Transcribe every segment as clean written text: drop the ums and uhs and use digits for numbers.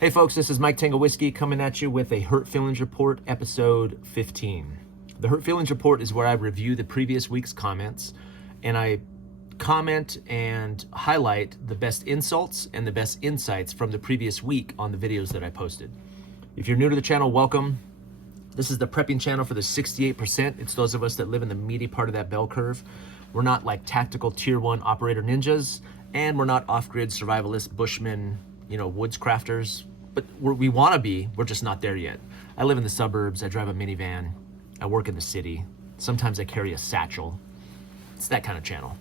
Hey folks, this is Mike Tango Whiskey coming at you with a Hurt Feelings Report, episode 15. The Hurt Feelings Report is where I review the previous week's comments, and I comment and highlight the best insults and the best insights from the previous week on the videos that I posted. If you're new to the channel, welcome. This is the prepping channel for the 68%. It's those of us that live in the meaty part of that bell curve. We're not like tactical tier 1 operator ninjas, and we're not off-grid survivalist bushmen, woods crafters, but we want to be, we're just not there yet. I live in the suburbs, I drive a minivan, I work in the city. Sometimes I carry a satchel. It's that kind of channel.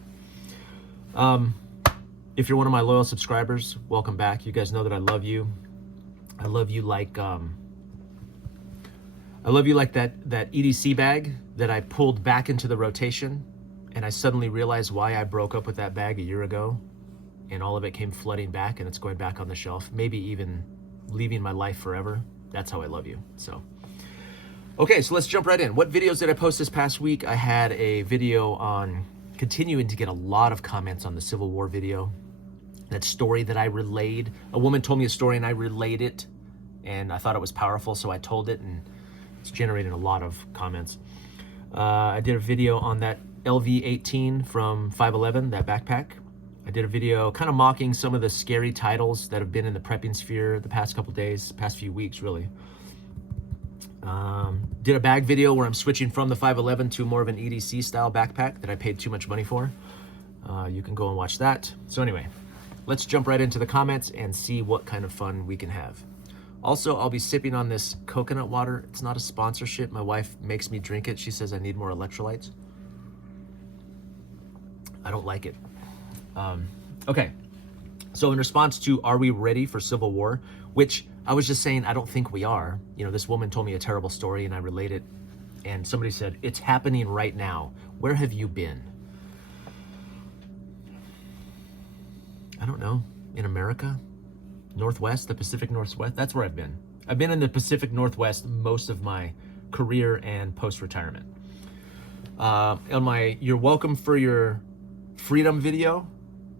If you're one of my loyal subscribers, welcome back. You guys know that I love you. I love you like that EDC bag that I pulled back into the rotation, and I suddenly realized why I broke up with that bag a year ago. And all of it came flooding back, and it's going back on the shelf, maybe even leaving my life forever. That's how I love you. So, okay, so let's jump right in. What videos did I post this past week? I had a video on continuing to get a lot of comments on the Civil War video. That story that I relayed. A woman told me a story, and I relayed it, and I thought it was powerful, so I told it, and it's generated a lot of comments. I did a video on that LV18 from 511, that backpack. I did a video kind of mocking some of the scary titles that have been in the prepping sphere the past couple days, past few weeks, really. Did a bag video where I'm switching from the 511 to more of an EDC style backpack that I paid too much money for. You can go and watch that. So anyway, let's jump right into the comments and see what kind of fun we can have. Also, I'll be sipping on this coconut water. It's not a sponsorship. My wife makes me drink it. She says I need more electrolytes. I don't like it. Okay, so in response to, are we ready for civil war? Which I was just saying, I don't think we are. This woman told me a terrible story and I relate it. And somebody said, it's happening right now. Where have you been? I don't know. In America? Northwest, the Pacific Northwest? That's where I've been. I've been in the Pacific Northwest most of my career and post-retirement. On my You're Welcome for Your Freedom video,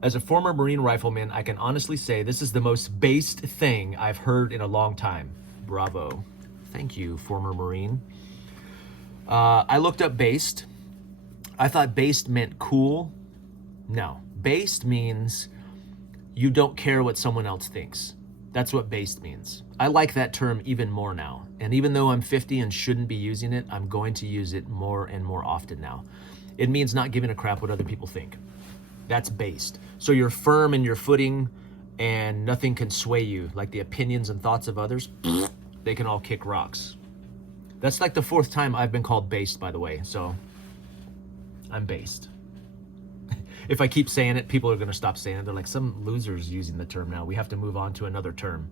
as a former Marine rifleman, I can honestly say this is the most based thing I've heard in a long time. Bravo. Thank you, former Marine. I looked up based. I thought based meant cool. No, based means you don't care what someone else thinks. That's what based means. I like that term even more now. And even though I'm 50 and shouldn't be using it, I'm going to use it more and more often now. It means not giving a crap what other people think. That's based. So you're firm in your footing and nothing can sway you. Like the opinions and thoughts of others, they can all kick rocks. That's like the 4th time I've been called based, by the way. So I'm based. If I keep saying it, people are going to stop saying it. They're like, some losers using the term now. We have to move on to another term.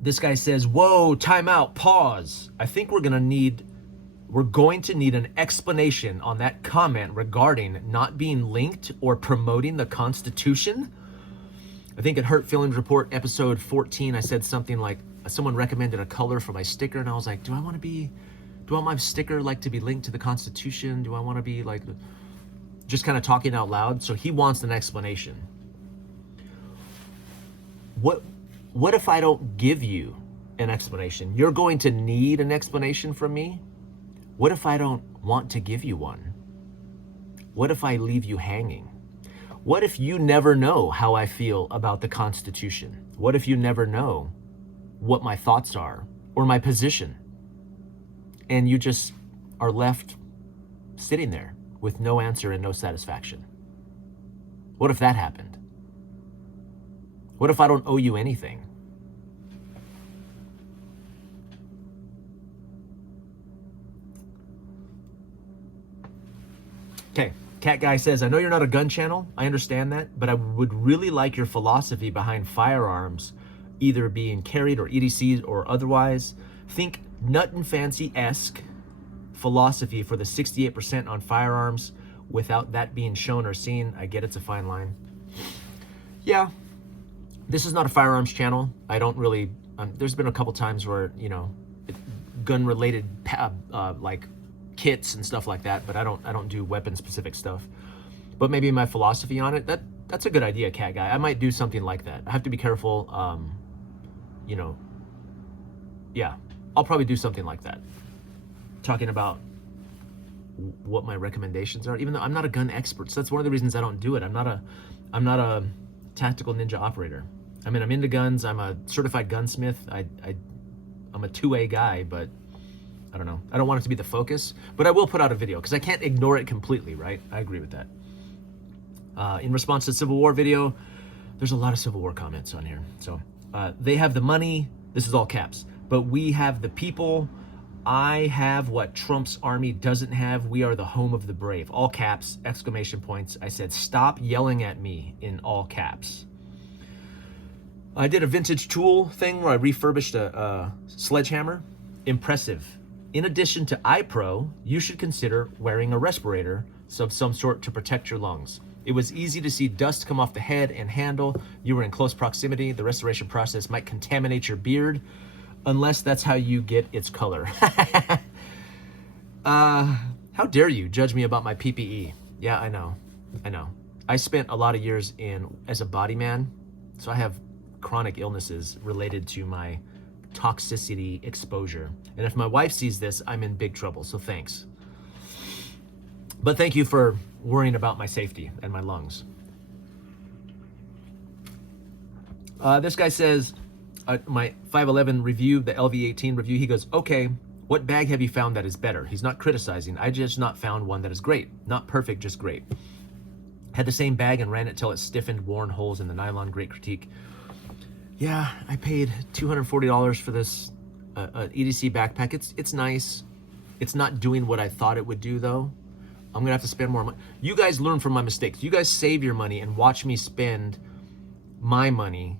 This guy says, whoa, time out, pause. I think we're going to need an explanation on that comment regarding not being linked or promoting the Constitution. I think at Hurt Feelings Report episode 14, I said something like, someone recommended a color for my sticker, and I was like, do I want my sticker like to be linked to the Constitution? Do I want to be like, just kind of talking out loud? So he wants an explanation. What if I don't give you an explanation? You're going to need an explanation from me. What if I don't want to give you one? What if I leave you hanging? What if you never know how I feel about the Constitution? What if you never know what my thoughts are or my position? And you just are left sitting there with no answer and no satisfaction. What if that happened? What if I don't owe you anything? Okay, Cat Guy says, I know you're not a gun channel, I understand that, but I would really like your philosophy behind firearms, either being carried or EDCs or otherwise. Think nut and fancy-esque philosophy for the 68% on firearms without that being shown or seen. I get it's a fine line. Yeah, this is not a firearms channel. I don't really, there's been a couple times where, gun-related like kits and stuff like that, but I don't do weapon-specific stuff. But maybe my philosophy on it, That's a good idea, Cat Guy. I might do something like that. I have to be careful. You know, yeah, I'll probably do something like that. Talking about what my recommendations are, even though I'm not a gun expert. So that's one of the reasons I don't do it. I'm not a tactical ninja operator. I mean, I'm into guns. I'm a certified gunsmith. I'm a 2A guy, but I don't know. I don't want it to be the focus, but I will put out a video because I can't ignore it completely, right? I agree with that. In response to the Civil War video, there's a lot of Civil War comments on here. So they have the money. This is all caps. But we have the people. I have what Trump's army doesn't have. We are the home of the brave. All caps, exclamation points. I said, stop yelling at me in all caps. I did a vintage tool thing where I refurbished a sledgehammer. Impressive. In addition to iPro, you should consider wearing a respirator of some sort to protect your lungs. It was easy to see dust come off the head and handle. You were in close proximity. The restoration process might contaminate your beard, unless that's how you get its color. How dare you judge me about my PPE? Yeah, I know. I spent a lot of years as a body man, so I have chronic illnesses related to my toxicity exposure. And if my wife sees this, I'm in big trouble, so thanks. But thank you for worrying about my safety and my lungs. This guy says, my 511 review, the LV18 review, he goes, okay, what bag have you found that is better? He's not criticizing. I just not found one that is great. Not perfect, just great. Had the same bag and ran it till it stiffened, worn holes in the nylon. Great critique. Yeah, I paid $240 for this EDC backpack. It's nice. It's not doing what I thought it would do, though. I'm gonna have to spend more money. You guys learn from my mistakes. You guys save your money and watch me spend my money,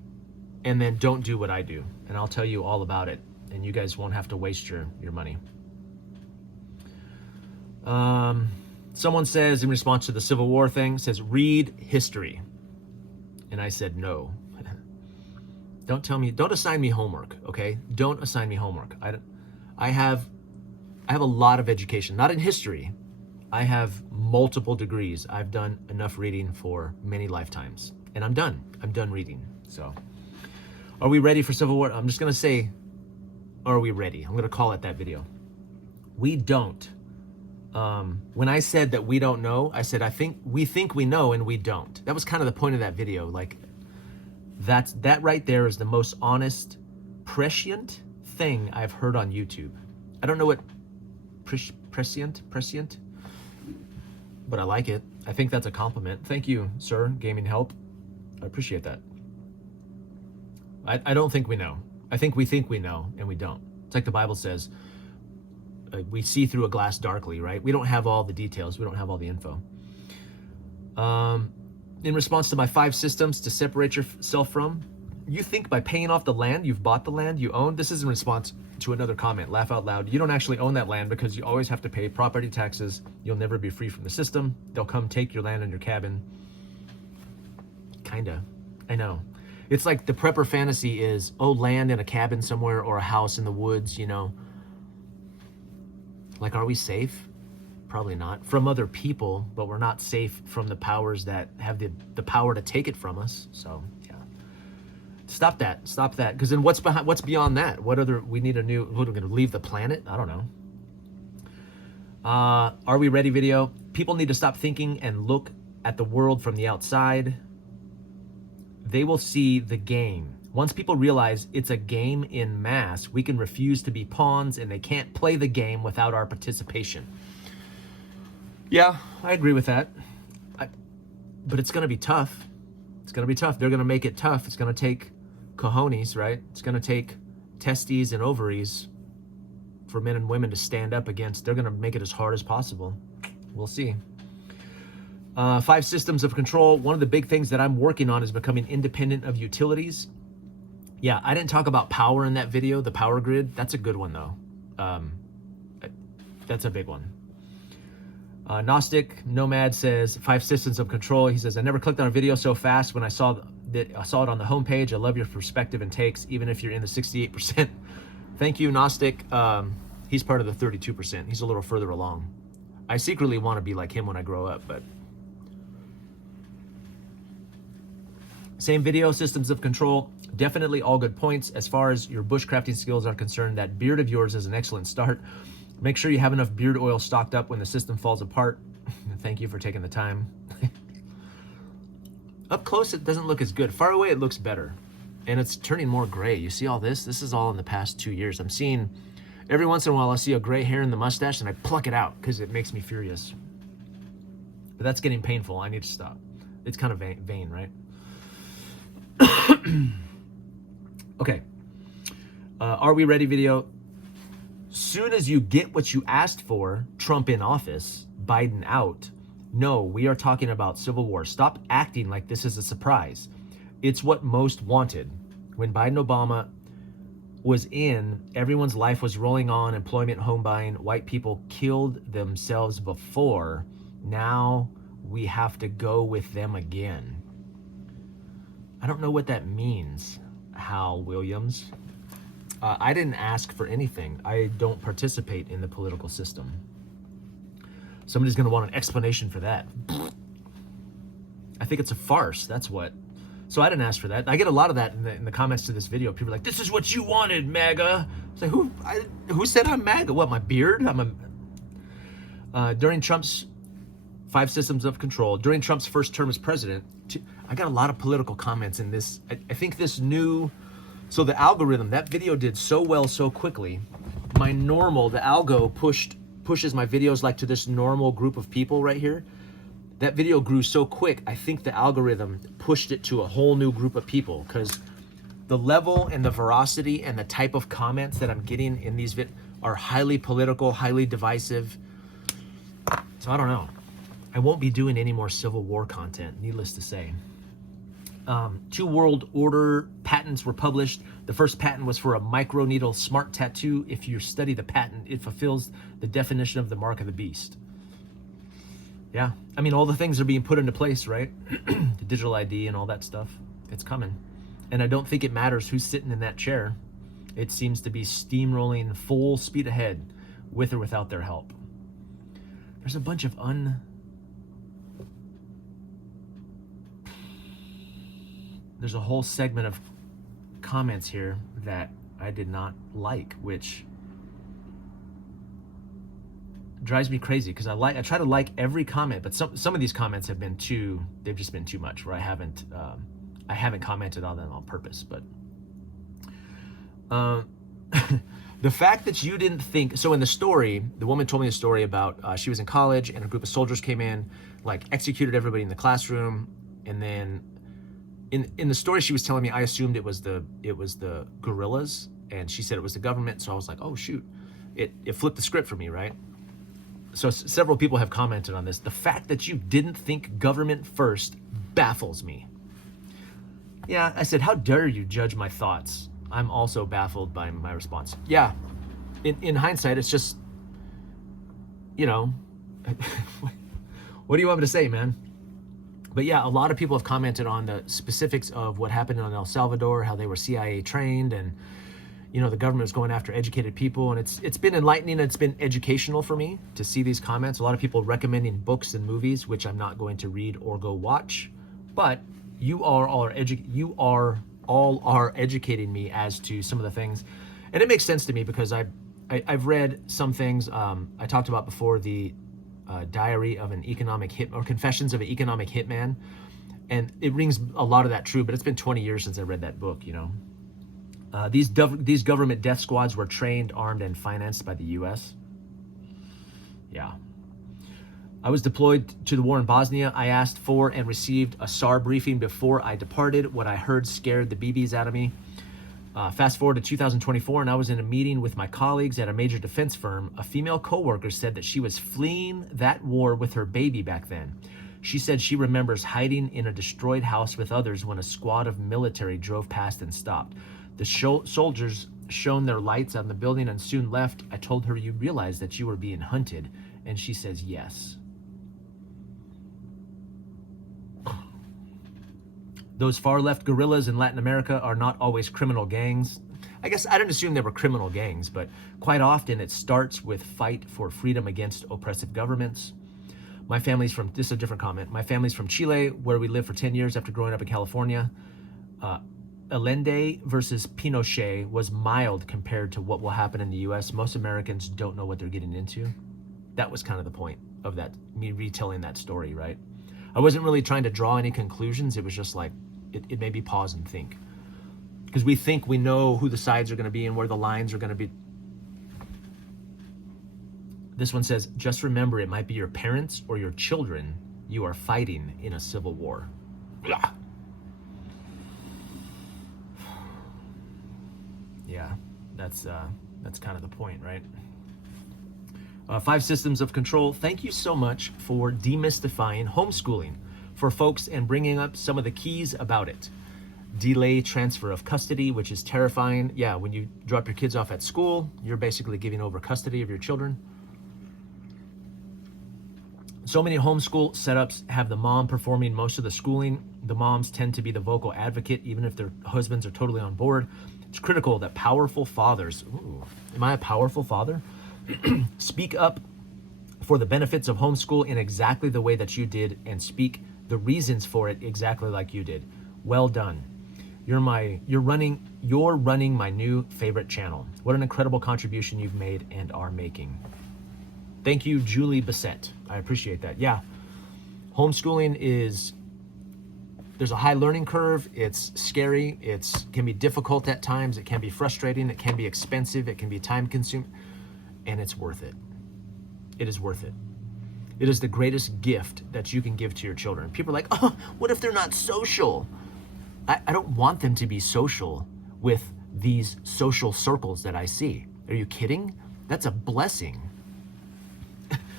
and then don't do what I do. And I'll tell you all about it, and you guys won't have to waste your money. Someone says, in response to the Civil War thing, says, read history. And I said, no. Don't assign me homework, okay? Don't assign me homework. I have a lot of education, not in history. I have multiple degrees. I've done enough reading for many lifetimes, and I'm done. I'm done reading. So, are we ready for Civil War? I'm just gonna say, are we ready? I'm gonna call it that video. We don't. When I said that we don't know, I said we think we know and we don't. That was kind of the point of that video. Like, that right there is the most honest, prescient thing I've heard on YouTube. I don't know what prescient, but I like it. I think that's a compliment. Thank you, sir, Gaming Help. I appreciate that. I don't think we know. I think we know and we don't. It's like the Bible says, we see through a glass darkly, right? We don't have all the details. We don't have all the info. In response to my 5 systems to separate yourself from, you think by paying off the land, you've bought the land you own. This is in response to another comment, laugh out loud. You don't actually own that land because you always have to pay property taxes. You'll never be free from the system. They'll come take your land and your cabin. Kinda, I know. It's like the prepper fantasy is, oh, land in a cabin somewhere or a house in the woods, you know. Like, are we safe? Probably not. From other people, but we're not safe from the powers that have the power to take it from us. So, yeah. Stop that. Because then what's beyond that? What are we going to leave the planet? I don't know. Are we ready video? People need to stop thinking and look at the world from the outside. They will see the game. Once people realize it's a game in mass, we can refuse to be pawns, and they can't play the game without our participation. Yeah, I agree with that. But it's going to be tough. It's going to be tough. They're going to make it tough. It's going to take cojones, right? It's going to take testes and ovaries for men and women to stand up against. They're going to make it as hard as possible. We'll see. 5 systems of control. One of the big things that I'm working on is becoming independent of utilities. Yeah, I didn't talk about power in that video, the power grid. That's a good one, though. That's a big one. Gnostic Nomad says 5 systems of control. He says, I never clicked on a video so fast when I saw it on the homepage. I love your perspective and takes, even if you're in the 68%. Thank you, Gnostic. He's part of the 32%. He's a little further along. I secretly want to be like him when I grow up, but Same video, systems of control, definitely all good points. As far as your bushcrafting skills are concerned, that beard of yours is an excellent start. Make sure you have enough beard oil stocked up when the system falls apart. Thank you for taking the time. Up close, it doesn't look as good. Far away, it looks better. And it's turning more gray. You see all this? This is all in the past 2 years. I'm seeing, every once in a while, I see a gray hair in the mustache and I pluck it out because it makes me furious. But that's getting painful. I need to stop. It's kind of vain, right? Okay. Are we ready video? Soon as you get what you asked for, Trump in office, Biden out. No, we are talking about civil war. Stop acting like this is a surprise. It's what most wanted. When Biden Obama was in, everyone's life was rolling on, employment, home buying. White people killed themselves before. Now we have to go with them again. I don't know what that means, Hal Williams. I didn't ask for anything. I don't participate in the political system. Somebody's going to want an explanation for that. I think it's a farce. That's what. So I didn't ask for that. I get a lot of that in the comments to this video. People are like, "This is what you wanted, MAGA." It's like, who said I'm MAGA? What, my beard? During Trump's 5 systems of control, during Trump's first term as president, I got a lot of political comments in this. I think this new. So the algorithm, that video did so well so quickly. The algo pushes my videos like to this normal group of people right here. That video grew so quick, I think the algorithm pushed it to a whole new group of people because the level and the veracity and the type of comments that I'm getting in these videos are highly political, highly divisive. So I don't know. I won't be doing any more Civil War content, needless to say. 2 world order patents were published. The first patent was for a microneedle smart tattoo. If you study the patent, it fulfills the definition of the mark of the beast. Yeah, I mean, all the things are being put into place, right? The digital ID and all that stuff. It's coming. And I don't think it matters who's sitting in that chair. It seems to be steamrolling full speed ahead with or without their help. There's a bunch of There's a whole segment of comments here that I did not like, which drives me crazy because I try to like every comment, but some of these comments have been they've just been too much, where I haven't commented on them on purpose. But the fact that you didn't think, so in the story, the woman told me a story about she was in college and a group of soldiers came in, like executed everybody in the classroom, and then in the story she was telling me, I assumed it was the guerrillas, and she said it was the government. So I was like, oh shoot, it flipped the script for me, right? So several people have commented on this. The fact that you didn't think government first baffles me. Yeah, I said, how dare you judge my thoughts? I'm also baffled by my response. Yeah, in hindsight, it's just, what do you want me to say, man? But yeah, a lot of people have commented on the specifics of what happened in El Salvador, how they were CIA trained, and the government was going after educated people. And it's been enlightening, it's been educational for me to see these comments. A lot of people recommending books and movies, which I'm not going to read or go watch. But you all are educating me as to some of the things, and it makes sense to me because I've read some things. I talked about before the Diary of an Economic Hit, or Confessions of an Economic Hitman, and it rings a lot of that true. But it's been 20 years since I read that book. These government death squads were trained, armed, and financed by the U.S. Yeah. I was deployed to the war in Bosnia. I asked for and received a SAR briefing before I departed. What I heard scared the BBs out of me. Fast forward to 2024, and I was in a meeting with my colleagues at a major defense firm. A female coworker said that she was fleeing that war with her baby back then. She said she remembers hiding in a destroyed house with others when a squad of military drove past and stopped. The soldiers shone their lights on the building and soon left. I told her, you realize that you were being hunted? And she says, yes. Those far-left guerrillas in Latin America are not always criminal gangs. I guess I didn't assume they were criminal gangs, but quite often it starts with fight for freedom against oppressive governments. My family's from, this is a different comment, my family's from Chile, where we lived for 10 years after growing up in California. Allende versus Pinochet was mild compared to what will happen in the US. Most Americans don't know what they're getting into. That was kind of the point of that, me retelling that story, right? I wasn't really trying to draw any conclusions. It was just like, it made me pause and think. Because we think we know who the sides are going to be and where the lines are going to be. This one says, just remember it might be your parents or your children you are fighting in a civil war. Blah. Yeah, that's kind of the point, right? 5 systems of control. Thank you so much for demystifying homeschooling for folks and bringing up some of the keys about it. Delay transfer of custody, which is terrifying. Yeah, when you drop your kids off at school, you're basically giving over custody of your children. So many homeschool setups have the mom performing most of the schooling. The moms tend to be the vocal advocate, even if their husbands are totally on board. It's critical that powerful fathers, ooh, am I a powerful father? Speak up for the benefits of homeschool in exactly the way that you did and speak the reasons for it exactly like you did. Well done. You're running my new favorite channel. What an incredible contribution you've made and are making. Thank you, Julie Bissett. I appreciate that. Yeah, homeschooling there's a high learning curve. It's scary. It can be difficult at times. It can be frustrating. It can be expensive. It can be time consuming, and it's worth it. It is worth it. It is the greatest gift that you can give to your children. People are like, oh, what if they're not social? I don't want them to be social with these social circles that I see. Are you kidding? That's a blessing.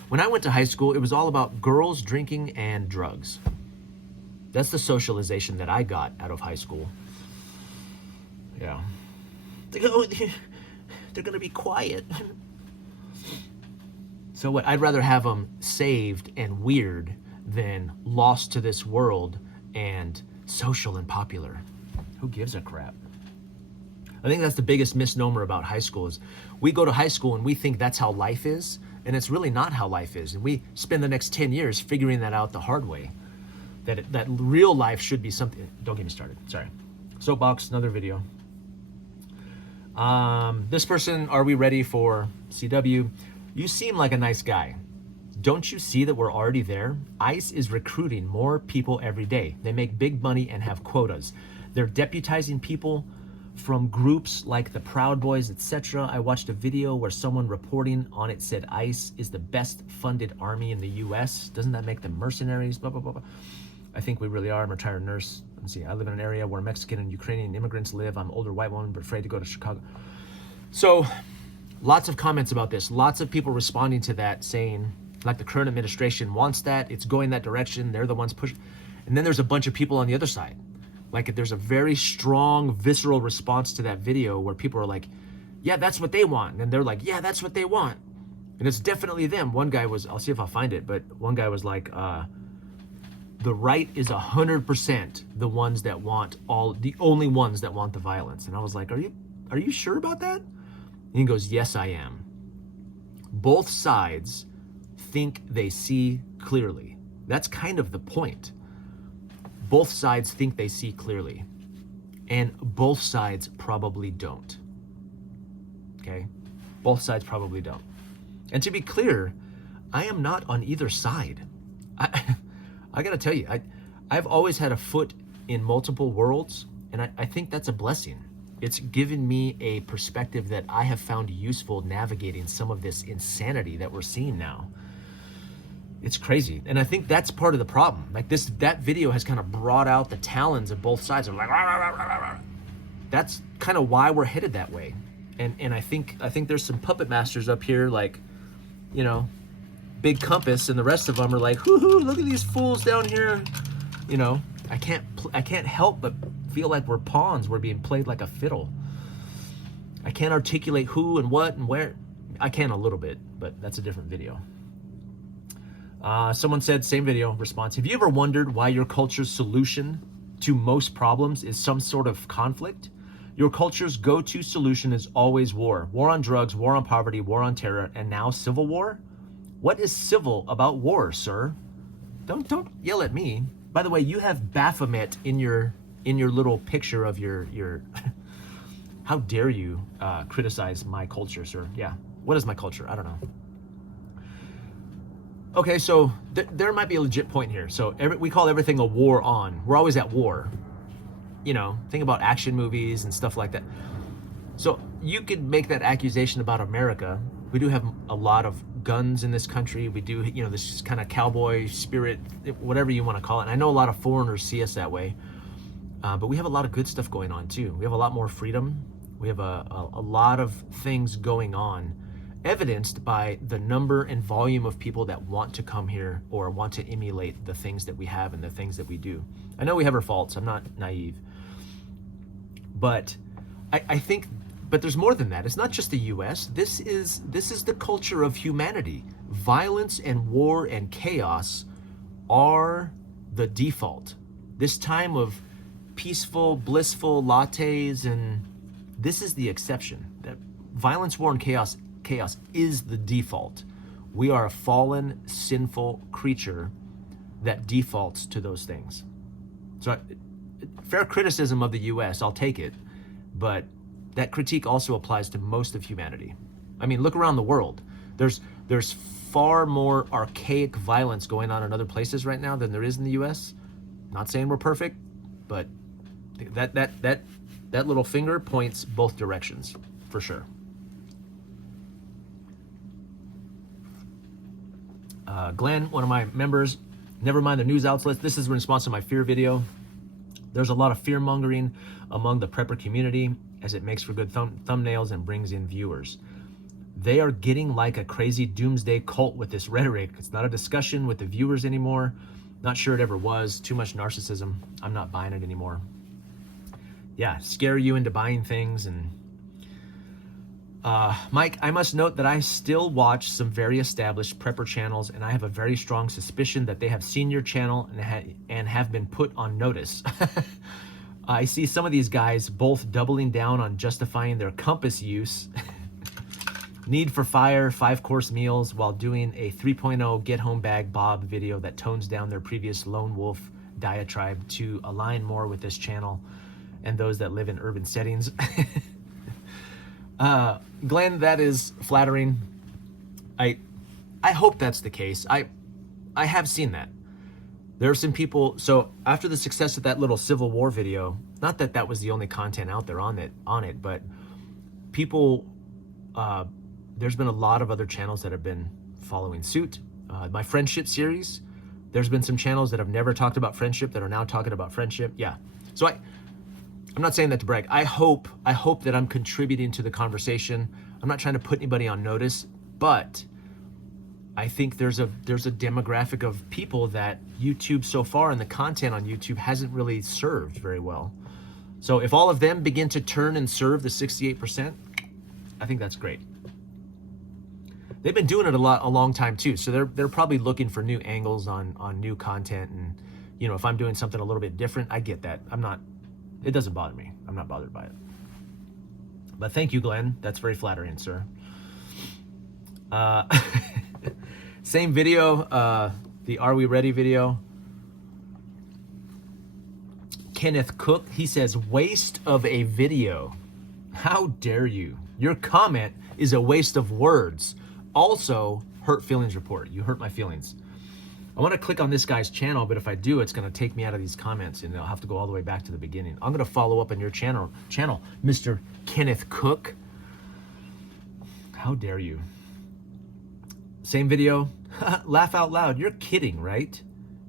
When I went to high school, it was all about girls, drinking, and drugs. That's the socialization that I got out of high school. Yeah. They're going to be quiet. So what? I'd rather have them saved and weird than lost to this world and social and popular. Who gives a crap? I think that's the biggest misnomer about high school is we go to high school and we think that's how life is, and it's really not how life is. And we spend the next 10 years figuring that out the hard way. That real life should be something. Don't get me started. Sorry. Soapbox, another video. This person, are we ready for CW? You seem like a nice guy. Don't you see that we're already there? ICE is recruiting more people every day. They make big money and have quotas. They're deputizing people from groups like the Proud Boys, etc. I watched a video where someone reporting on it said ICE is the best funded army in the US. Doesn't that make them mercenaries? Blah, blah, blah, blah. I think we really are. I'm a retired nurse. Let's see. I live in an area where Mexican and Ukrainian immigrants live. I'm an older white woman, but afraid to go to Chicago. So lots of comments about this. Lots of people responding to that saying, like, the current administration wants that. It's going that direction. They're the ones pushing. And then there's a bunch of people on the other side. Like, there's a very strong, visceral response to that video where people are like, yeah, that's what they want. And they're like, yeah, that's what they want. And it's definitely them. One guy was, I'll see if I'll find it, but one guy was like, the right is 100% the ones that want the only ones that want the violence. And I was like, are you sure about that? And he goes, yes, I am. Both sides think they see clearly. That's kind of the point. Both sides think they see clearly, and both sides probably don't. Okay? Both sides probably don't. And to be clear, I am not on either side. I gotta tell you, I've always had a foot in multiple worlds, and I think that's a blessing. It's given me a perspective that I have found useful navigating some of this insanity that we're seeing now. It's crazy. And I think that's part of the problem. Like that video has kind of brought out the talons of both sides. I'm like, rah, rah, rah, rah, rah. That's kind of why we're headed that way. And I think there's some puppet masters up here, like, you know, Big Compass, and the rest of them are like, hoo-hoo, look at these fools down here. You know, I can't help but feel like we're pawns. We're being played like a fiddle. I can't articulate who and what and where. I can a little bit, but that's a different video. Someone said, same video response, have you ever wondered why your culture's solution to most problems is some sort of conflict? Your culture's go-to solution is always war. War on drugs, war on poverty, war on terror, and now civil war? What is civil about war, sir? Don't yell at me. By the way, you have Baphomet in your in your little picture of your how dare you criticize my culture, sir? Yeah, what is my culture? I don't know. Okay, so there might be a legit point here. So we call everything a war on. We're always at war. You know, think about action movies and stuff like that. So you could make that accusation about America. We do have a lot of guns in this country. We do, you know, this kind of cowboy spirit, whatever you want to call it. And I know a lot of foreigners see us that way, but we have a lot of good stuff going on too. We have a lot more freedom. We have a lot of things going on, evidenced by the number and volume of people that want to come here or want to emulate the things that we have and the things that we do. I know we have our faults. I'm not naive. But I think, but there's more than that. It's not just the US. This is the culture of humanity. Violence and war and chaos are the default. This time of peaceful, blissful lattes, and this is the exception. That violence, war, and chaos is the default. We are a fallen, sinful creature that defaults to those things. So fair criticism of the US, I'll take it, but that critique also applies to most of humanity. I mean, look around the world. There's far more archaic violence going on in other places right now than there is in the US. Not saying we're perfect, but that little finger points both directions, for sure. Glenn, one of my members, never mind the news outlets. This is in response to my fear video. There's a lot of fear mongering among the prepper community as it makes for good thumbnails and brings in viewers. They are getting like a crazy doomsday cult with this rhetoric. It's not a discussion with the viewers anymore. Not sure it ever was. Too much narcissism. I'm not buying it anymore. Yeah, scare you into buying things. And Mike, I must note that I still watch some very established prepper channels, and I have a very strong suspicion that they have seen your channel and have been put on notice. I see some of these guys both doubling down on justifying their compass use, need for fire, 5-course meals, while doing a 3.0 get home bag Bob video that tones down their previous lone wolf diatribe to align more with this channel and those that live in urban settings. Glenn, that is flattering. I hope that's the case. I have seen that. There are some people, so after the success of that little Civil War video, not that that was the only content out there on it, but people, there's been a lot of other channels that have been following suit. My friendship series, there's been some channels that have never talked about friendship that are now talking about friendship. Yeah. So I'm not saying that to brag. I hope that I'm contributing to the conversation. I'm not trying to put anybody on notice, but I think there's a demographic of people that YouTube so far and the content on YouTube hasn't really served very well. So if all of them begin to turn and serve the 68%, I think that's great. They've been doing it a long time too. So they're probably looking for new angles on new content. And you know, if I'm doing something a little bit different, I get that. It doesn't bother me. I'm not bothered by it. But thank you, Glenn. That's very flattering, sir. Same video, the Are We Ready video. Kenneth Cook, he says, waste of a video. How dare you? Your comment is a waste of words. Also, hurt feelings report. You hurt my feelings. I want to click on this guy's channel, but if I do, it's going to take me out of these comments and I'll have to go all the way back to the beginning. I'm going to follow up on your channel, Mr. Kenneth Cook. How dare you? Same video. Laugh out loud. You're kidding, right?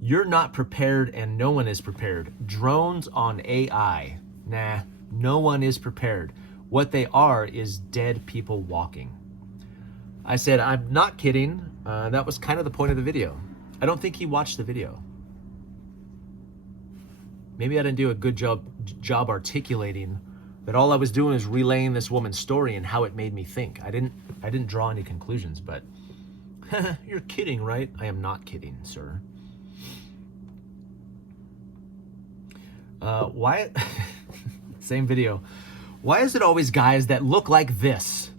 You're not prepared and no one is prepared. Drones on AI. Nah, no one is prepared. What they are is dead people walking. I said, I'm not kidding. That was kind of the point of the video. I don't think he watched the video. Maybe I didn't do a good job articulating that all I was doing is relaying this woman's story and how it made me think. I didn't draw any conclusions, but you're kidding, right? I am not kidding, sir. Why? Same video. Why is it always guys that look like this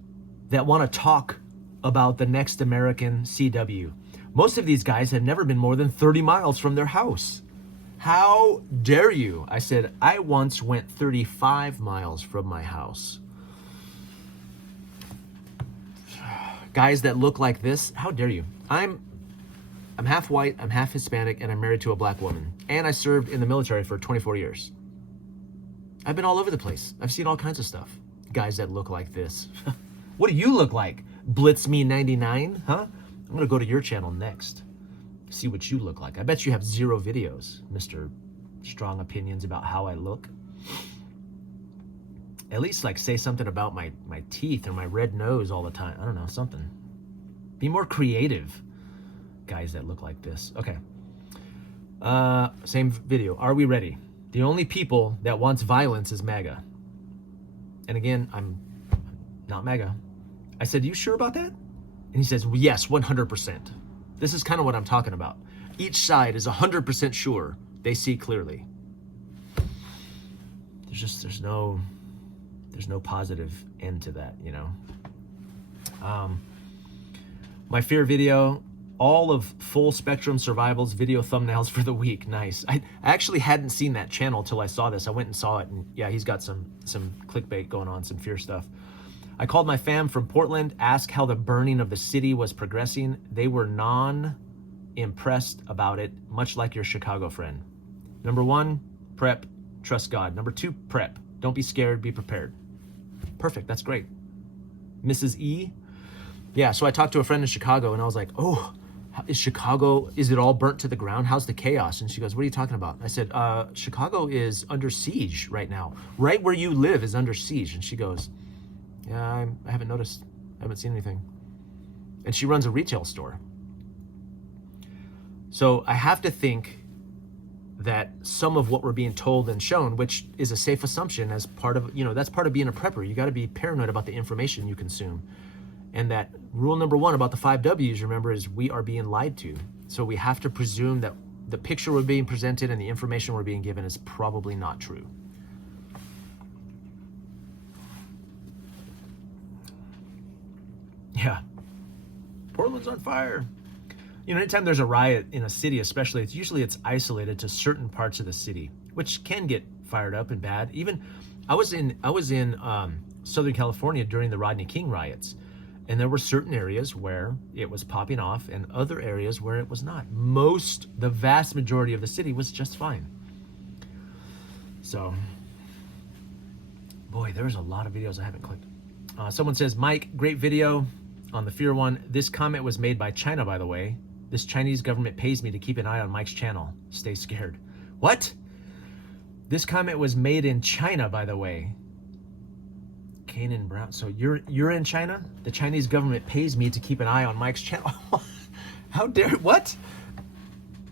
that want to talk about the next American CW? Most of these guys have never been more than 30 miles from their house. How dare you? I said, I once went 35 miles from my house. Guys that look like this, how dare you? I'm half white, I'm half Hispanic, and I'm married to a black woman. And I served in the military for 24 years. I've been all over the place. I've seen all kinds of stuff. Guys that look like this. What do you look like? Blitz Me 99, huh? I'm gonna go to your channel next. See what you look like. I bet you have 0 videos, Mr. Strong Opinions about how I look. At least like say something about my teeth or my red nose all the time. I don't know, something. Be more creative. Guys that look like this. Okay. Same video. Are we ready? The only people that wants violence is MAGA. And again, I'm not MAGA. I said, you sure about that? And he says, well, yes, 100%. This is kind of what I'm talking about. Each side is 100% sure they see clearly. There's no positive end to that, you know. My fear video, all of Full Spectrum Survival's video thumbnails for the week. Nice. I actually hadn't seen that channel till I saw this. I went and saw it, and yeah, he's got some clickbait going on, some fear stuff. I called my fam from Portland, asked how the burning of the city was progressing. They were non-impressed about it, much like your Chicago friend. Number 1, prep, trust God. Number 2, prep. Don't be scared, be prepared. Perfect, that's great. Mrs. E? Yeah, so I talked to a friend in Chicago, and I was like, oh, is Chicago, is it all burnt to the ground? How's the chaos? And she goes, what are you talking about? I said, Chicago is under siege right now. Right where you live is under siege. And she goes, yeah, I haven't noticed. I haven't seen anything. And she runs a retail store. So I have to think that some of what we're being told and shown, which is a safe assumption as part of, you know, that's part of being a prepper. You got to be paranoid about the information you consume. And that rule number 1 about the 5 W's, remember, is we are being lied to. So we have to presume that the picture we're being presented and the information we're being given is probably not true. Yeah. Portland's on fire. You know, anytime there's a riot in a city, especially, it's isolated to certain parts of the city, which can get fired up and bad. Even I was in Southern California during the Rodney King riots, and there were certain areas where it was popping off and other areas where it was not. The vast majority of the city was just fine. So, boy, there's a lot of videos I haven't clicked. Someone says, Mike, great video on the fear one. This comment was made by China, by the way. This Chinese government pays me to keep an eye on Mike's channel. Stay scared. What? This comment was made in China, by the way. Kanan Brown. So you're in China? The Chinese government pays me to keep an eye on Mike's channel. How dare, what?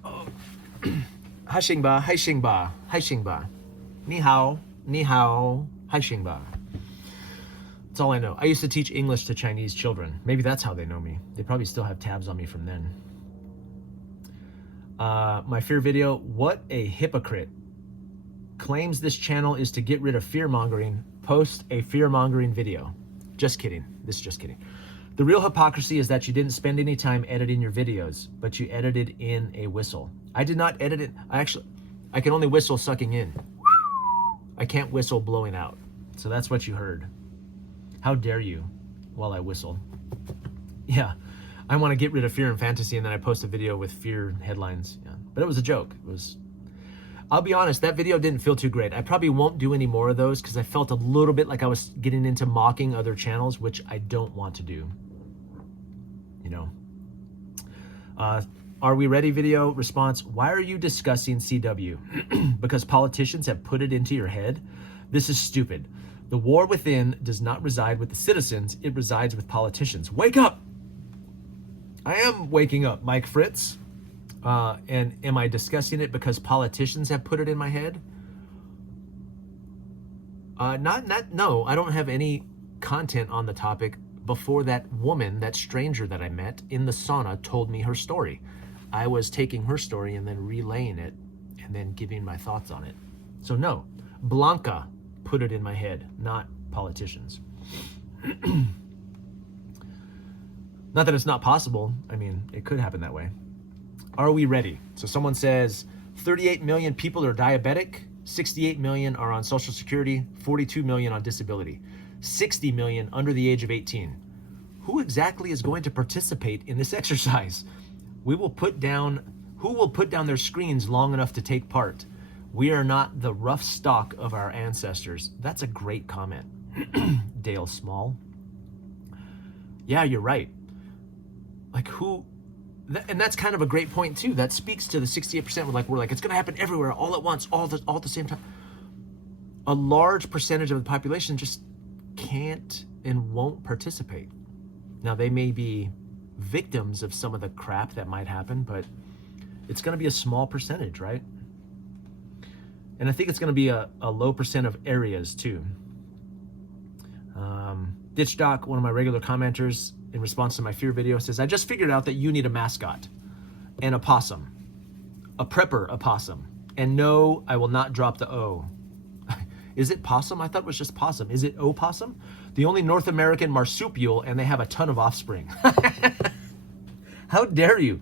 Oh. Haixingba, Haixingba, Haixingba. Ni hao, Haixingba. That's all I know. I used to teach English to Chinese children. Maybe that's how they know me. They probably still have tabs on me from then. My fear video, what a hypocrite. Claims this channel is to get rid of fear-mongering. Post a fear-mongering video. Just kidding. This is just kidding. The real hypocrisy is that you didn't spend any time editing your videos, but you edited in a whistle. I did not edit it. I can only whistle sucking in. I can't whistle blowing out. So that's what you heard. How dare you while I whistle. Yeah, I want to get rid of fear and fantasy, and then I post a video with fear headlines. Yeah. But it was a joke. I'll be honest, that video didn't feel too great. I probably won't do any more of those because I felt a little bit like I was getting into mocking other channels, which I don't want to do. You know. Are we ready video response? Why are you discussing CW? Because politicians have put it into your head? This is stupid. The war within does not reside with the citizens, it resides with politicians. Wake up! I am waking up, Mike Fritz. And am I discussing it because politicians have put it in my head? No, I don't have any content on the topic before that woman, that stranger that I met in the sauna told me her story. I was taking her story and then relaying it and then giving my thoughts on it. So no, Blanca put it in my head, not politicians. Not that it's not possible. I mean, it could happen that way. Are we ready? So someone says, 38 million people are diabetic, 68 million are on Social Security, 42 million on disability, 60 million under the age of 18. Who exactly is going to participate in this exercise? Who will put down their screens long enough to take part? We are not the rough stock of our ancestors. That's a great comment. Dale Small. Yeah, you're right. Like who, and that's kind of a great point too. That speaks to the 68%. We're like, it's going to happen everywhere, all at once, all at the same time. A large percentage of the population just can't and won't participate. Now, they may be victims of some of the crap that might happen, but it's going to be a small percentage, right? And I think it's going to be a low percent of areas too. Ditch Doc, one of my regular commenters, in response to my fear video, says, I just figured out that you need a mascot and a possum, a prepper opossum. And no, I will not drop the O. Is it possum? I thought it was just possum. Is it opossum? The only North American marsupial, and they have a ton of offspring. How dare you?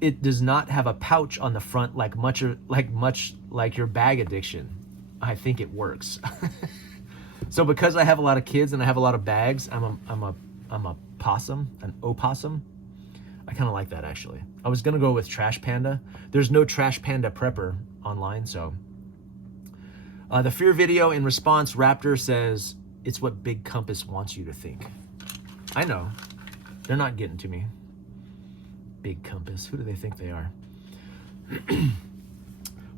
It does not have a pouch on the front much like your bag addiction. I think it works. So because I have a lot of kids and I have a lot of bags, I'm a possum, an opossum. I kind of like that actually. I was gonna go with Trash Panda. There's no Trash Panda prepper online, so. The fear video in response, Raptor says, it's what Big Compass wants you to think. I know, they're not getting to me. Big Compass, who do they think they are?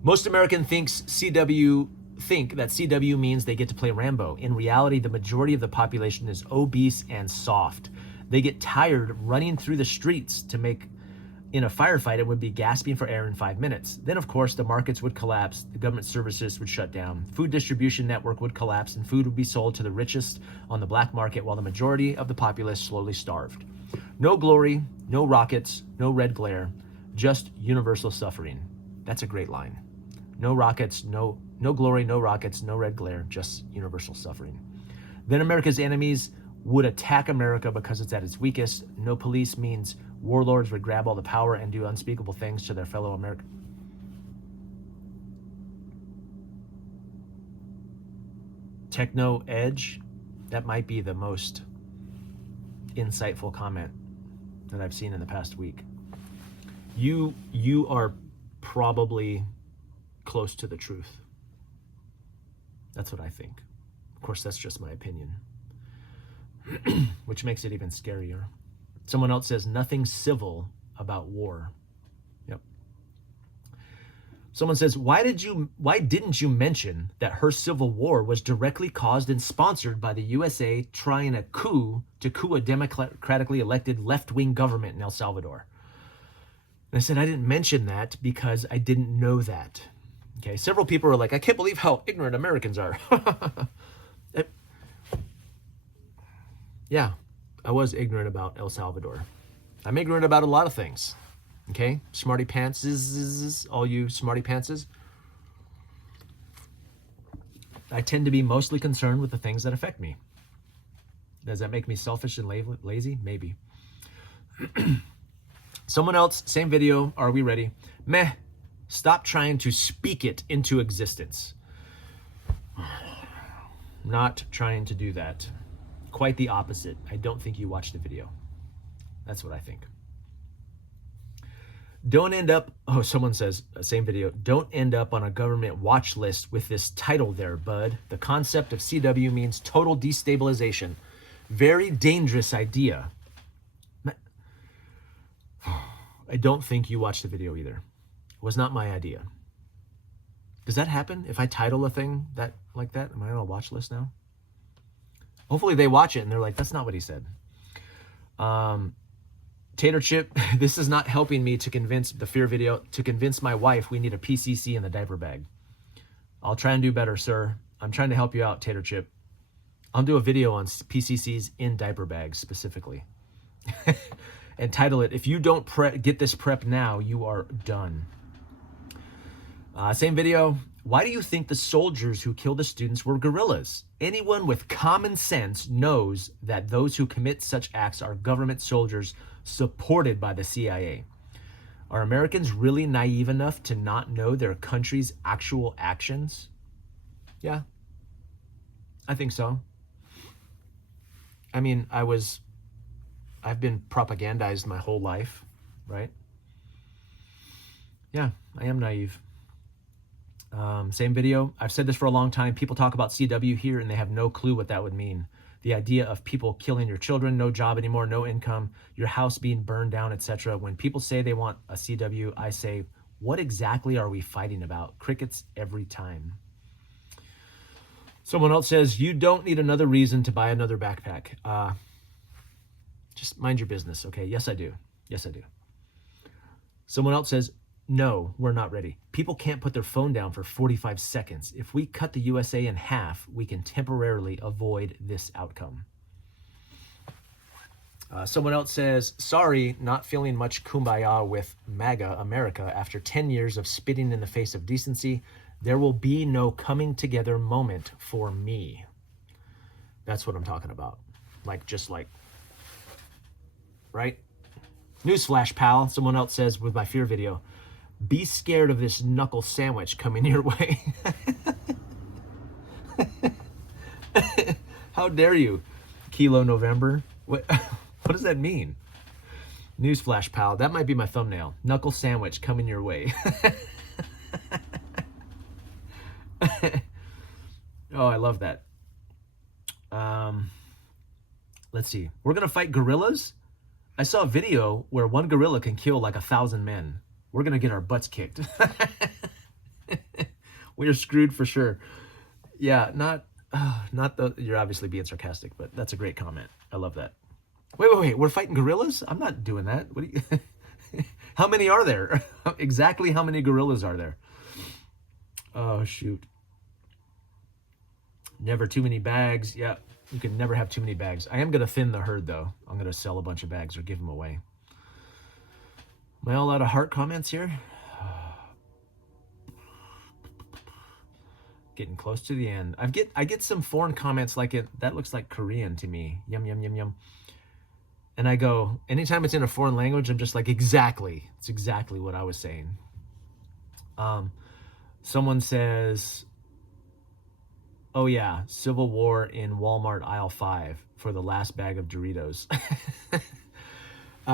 Most Americans think that CW means they get to play Rambo. In reality, the majority of the population is obese and soft. They get tired running through the streets to make, in a firefight, it would be gasping for air in 5 minutes. Then, of course, the markets would collapse, the government services would shut down, food distribution network would collapse, and food would be sold to the richest on the black market while the majority of the populace slowly starved. No glory, no rockets, no red glare, just universal suffering. That's a great line. No rockets, no glory, no rockets, no red glare, just universal suffering. Then America's enemies would attack America because it's at its weakest. No police means warlords would grab all the power and do unspeakable things to their fellow Americans. Techno Edge, that might be the most insightful comment that I've seen in the past week. You are probably close to the truth. That's what I think. Of course, that's just my opinion, which makes it even scarier. Someone else says, nothing civil about war. Yep. Someone says, why didn't you mention that her civil war was directly caused and sponsored by the USA trying a coup to coup a democratically elected left-wing government in El Salvador? And I said, I didn't mention that because I didn't know that. Okay, several people are like, I can't believe how ignorant Americans are. Yeah, I was ignorant about El Salvador. I'm ignorant about a lot of things. Okay, smarty pantses, all you smarty pantses. I tend to be mostly concerned with the things that affect me. Does that make me selfish and lazy? Maybe. Someone else, same video, are we ready? Meh, stop trying to speak it into existence. Not trying to do that. Quite the opposite. I don't think you watched the video. That's what I think. Don't end up, oh, someone says, same video, don't end up on a government watch list with this title there, bud. The concept of CW means total destabilization. Very dangerous idea. I don't think you watched the video either. It was not my idea. Does that happen? If I title a thing like that, am I on a watch list now? Hopefully they watch it and they're like, that's not what he said. Tater Chip, this is not helping me to convince the fear video, to convince my wife we need a PCC in the diaper bag. I'll try and do better, sir. I'm trying to help you out, Tater Chip. I'll do a video on PCCs in diaper bags specifically. And title it, if you don't get this prep now, you are done. Same video. Why do you think the soldiers who killed the students were guerrillas? Anyone with common sense knows that those who commit such acts are government soldiers supported by the CIA. Are Americans really naive enough to not know their country's actual actions? Yeah, I think so. I mean, I've been propagandized my whole life, right? Yeah, I am naive. Same video. I've said this for a long time. People talk about CW here and they have no clue what that would mean. The idea of people killing your children, no job anymore, no income, your house being burned down, etc. When people say they want a CW, I say, what exactly are we fighting about? Crickets every time. Someone else says, you don't need another reason to buy another backpack. Just mind your business, okay? Yes, I do. Yes, I do. Someone else says, no, we're not ready. People can't put their phone down for 45 seconds. If we cut the USA in half, we can temporarily avoid this outcome. Someone else says, sorry, not feeling much kumbaya with MAGA America after 10 years of spitting in the face of decency. There will be no coming together moment for me. That's what I'm talking about. Just like, right? Newsflash, pal. Someone else says with my fear video, be scared of this knuckle sandwich coming your way. How dare you? Kilo November. What does that mean? Newsflash, pal. That might be my thumbnail. Knuckle sandwich coming your way. Oh, I love that. Let's see. We're going to fight gorillas? I saw a video where one gorilla can kill like 1,000 men. We're going to get our butts kicked. We're screwed for sure. Yeah, you're obviously being sarcastic, but that's a great comment. I love that. Wait. We're fighting gorillas? I'm not doing that. What do you... How many are there? Exactly how many gorillas are there? Oh, shoot. Never too many bags. Yeah, you can never have too many bags. I am going to thin the herd, though. I'm going to sell a bunch of bags or give them away. Am I all out of heart comments here? Getting close to the end. I get some foreign comments like that looks like Korean to me. Yum, yum, yum, yum. And I go, anytime it's in a foreign language, I'm just like, exactly. It's exactly what I was saying. Someone says, oh yeah, Civil War in Walmart aisle 5 for the last bag of Doritos.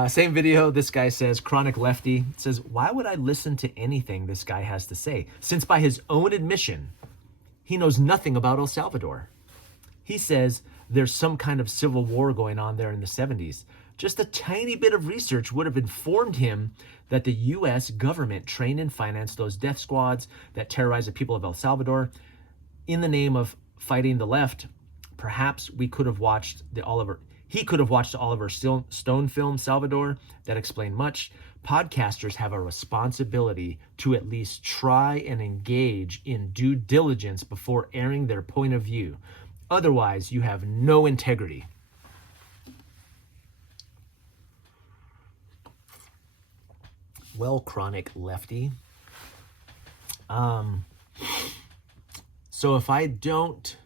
Same video, this guy says, Chronic Lefty, says, why would I listen to anything this guy has to say? Since by his own admission, he knows nothing about El Salvador. He says there's some kind of civil war going on there in the 70s. Just a tiny bit of research would have informed him that the U.S. government trained and financed those death squads that terrorize the people of El Salvador in the name of fighting the left. Perhaps he could have watched the Oliver Stone film, Salvador, that explained much. Podcasters have a responsibility to at least try and engage in due diligence before airing their point of view. Otherwise, you have no integrity. Well, Chronic Lefty. So if I don't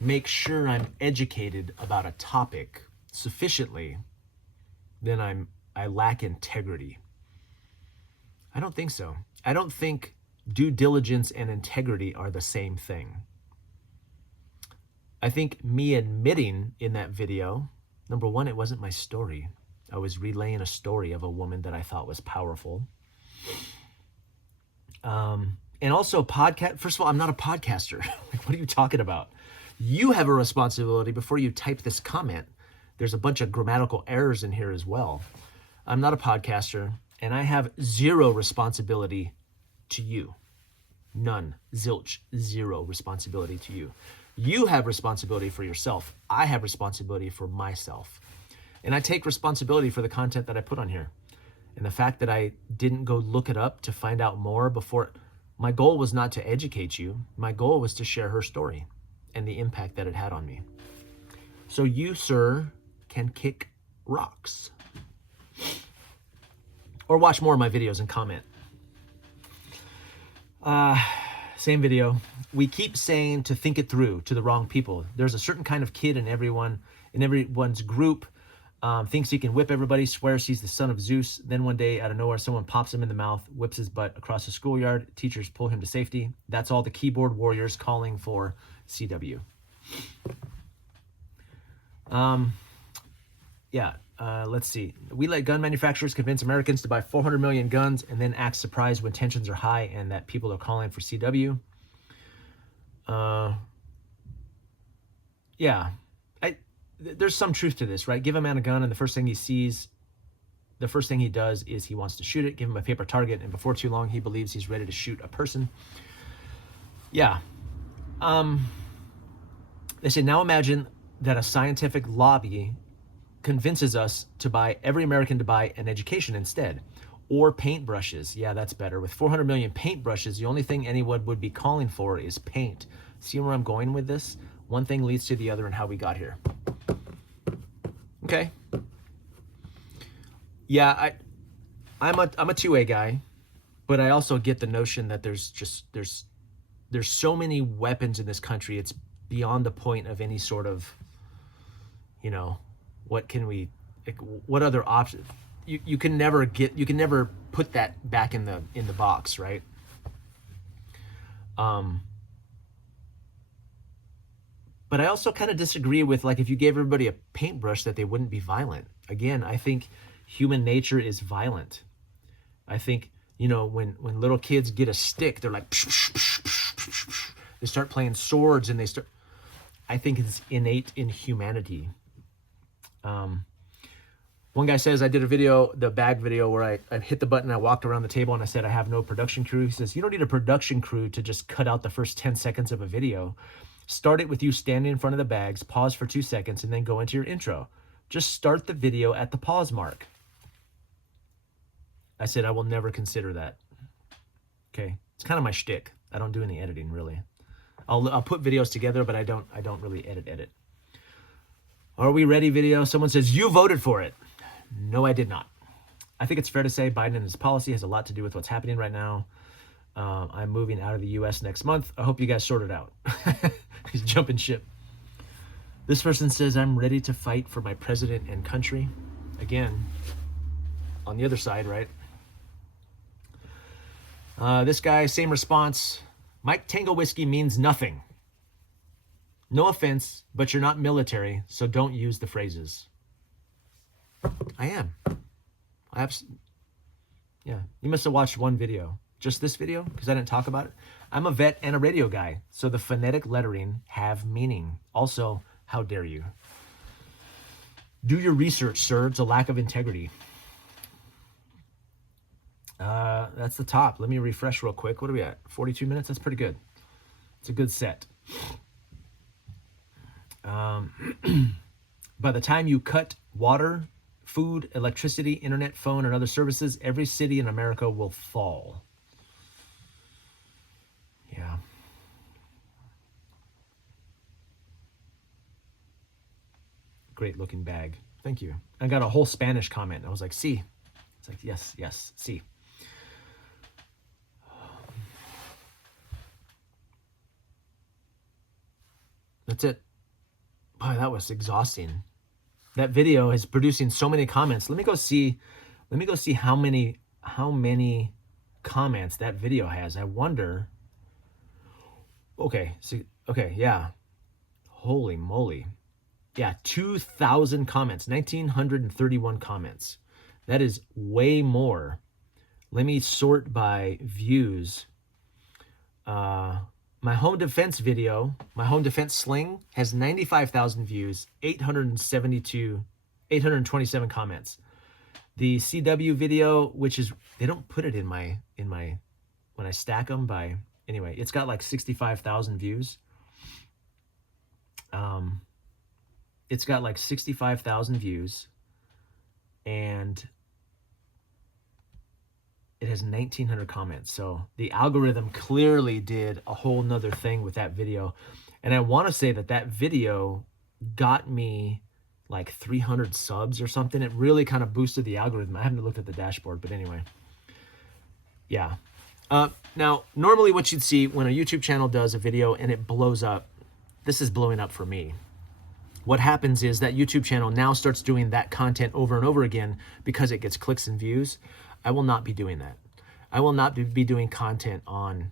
make sure I'm educated about a topic sufficiently, then I lack integrity. I don't think so. I don't think due diligence and integrity are the same thing. I think me admitting in that video, number one, it wasn't my story. I was relaying a story of a woman that I thought was powerful. And also first of all, I'm not a podcaster. What are you talking about? You have a responsibility before you type this comment. There's a bunch of grammatical errors in here as well. I'm not a podcaster, and I have zero responsibility to you. None. Zilch. Zero responsibility to you. You have responsibility for yourself. I have responsibility for myself. And I take responsibility for the content that I put on here. And the fact that I didn't go look it up to find out more before, my goal was not to educate you. My goal was to share her story and the impact that it had on me. So you, sir, can kick rocks. Or watch more of my videos and comment. Same video. We keep saying to think it through to the wrong people. There's a certain kind of kid in everyone's group. Thinks he can whip everybody, swears he's the son of Zeus. Then one day, out of nowhere, someone pops him in the mouth, whips his butt across the schoolyard. Teachers pull him to safety. That's all the keyboard warriors calling for CW. Let's see. We let gun manufacturers convince Americans to buy 400 million guns and then act surprised when tensions are high and that people are calling for CW. There's some truth to this, right? Give a man a gun and the first thing he does is he wants to shoot it. Give him a paper target, and before too long, he believes he's ready to shoot a person. Yeah. They say, now imagine that a scientific lobby convinces us to buy, every American to buy an education instead. Or paintbrushes. Yeah, that's better. With 400 million paintbrushes, the only thing anyone would be calling for is paint. See where I'm going with this? One thing leads to the other and how we got here. Okay. Yeah, I'm a 2A guy, but I also get the notion that there's so many weapons in this country. It's beyond the point of any sort of, what other options? You can never put that back in the box, right? But I also kind of disagree with, like, if you gave everybody a paintbrush, that they wouldn't be violent. Again, I think human nature is violent. I think, when little kids get a stick, they're like, they start playing swords and I think it's innate in humanity. One guy says, I did a video, the bag video, where I hit the button, I walked around the table and I said, I have no production crew. He says, you don't need a production crew to just cut out the first 10 seconds of a video. Start it with you standing in front of the bags, pause for 2 seconds, and then go into your intro. Just start the video at the pause mark. I said, I will never consider that. Okay, it's kind of my shtick. I don't do any editing, really. I'll put videos together, but I don't really edit. Are we ready video? Someone says, you voted for it. No, I did not. I think it's fair to say Biden and his policy has a lot to do with what's happening right now. I'm moving out of the U.S. next month. I hope you guys sort it out. He's jumping ship. This person says, I'm ready to fight for my president and country. Again, on the other side, right? This guy, same response. Mike Tango Whiskey means nothing. No offense, but you're not military, so don't use the phrases. I am. Yeah, you must have watched one video. Just this video, because I didn't talk about it. I'm a vet and a radio guy, so the phonetic lettering have meaning. Also, how dare you? Do your research, sir. It's a lack of integrity. That's the top. Let me refresh real quick. What are we at? 42 minutes? That's pretty good. It's a good set. By the time you cut water, food, electricity, internet, phone, and other services, every city in America will fall. Yeah. Great looking bag. Thank you. I got a whole Spanish comment. I was like, sí. It's like, yes, sí. That's it. Boy, that was exhausting. That video is producing so many comments. Let me go see how many comments that video has. I wonder. Okay, yeah. Holy moly. Yeah, 2,000 comments, 1,931 comments. That is way more. Let me sort by views. My home defense video, my home defense sling, has 95,000 views, 827 comments. The CW video, which is, they don't put it in my when I stack them by, anyway, it's got like 65,000 views. It's got like 65,000 views, and it has 1,900 comments. So the algorithm clearly did a whole nother thing with that video. And I want to say that video got me like 300 subs or something. It really kind of boosted the algorithm. I haven't looked at the dashboard, but anyway. Yeah. Now, normally what you'd see when a YouTube channel does a video and it blows up, this is blowing up for me. what happens is that YouTube channel now starts doing that content over and over again because it gets clicks and views. I will not be doing that. I will not be doing content on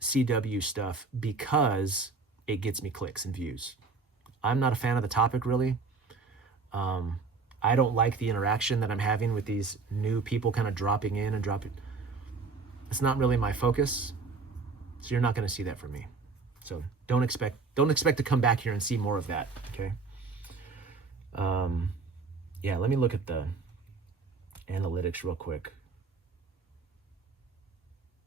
CW stuff because it gets me clicks and views. I'm not a fan of the topic, really. I don't like the interaction that I'm having with these new people kind of dropping in and dropping. It's not really my focus. So you're not going to see that from me. So don't expect to come back here and see more of that. Okay. Yeah, let me look at the analytics real quick.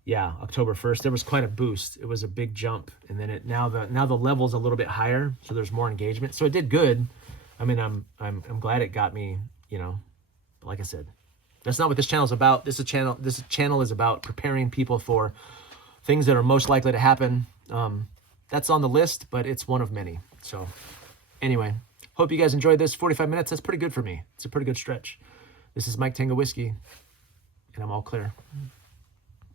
Yeah, October 1st, there was quite a boost. It was a big jump, and then now the level's a little bit higher, so there's more engagement. So it did good. I mean, I'm glad it got me, you know. But like I said, that's not what this channel is about. This channel is about preparing people for things that are most likely to happen. That's on the list, but it's one of many. So anyway, hope you guys enjoyed this. 45 minutes, that's pretty good for me. It's a pretty good stretch. This is Mike Tango Whiskey, and I'm all clear.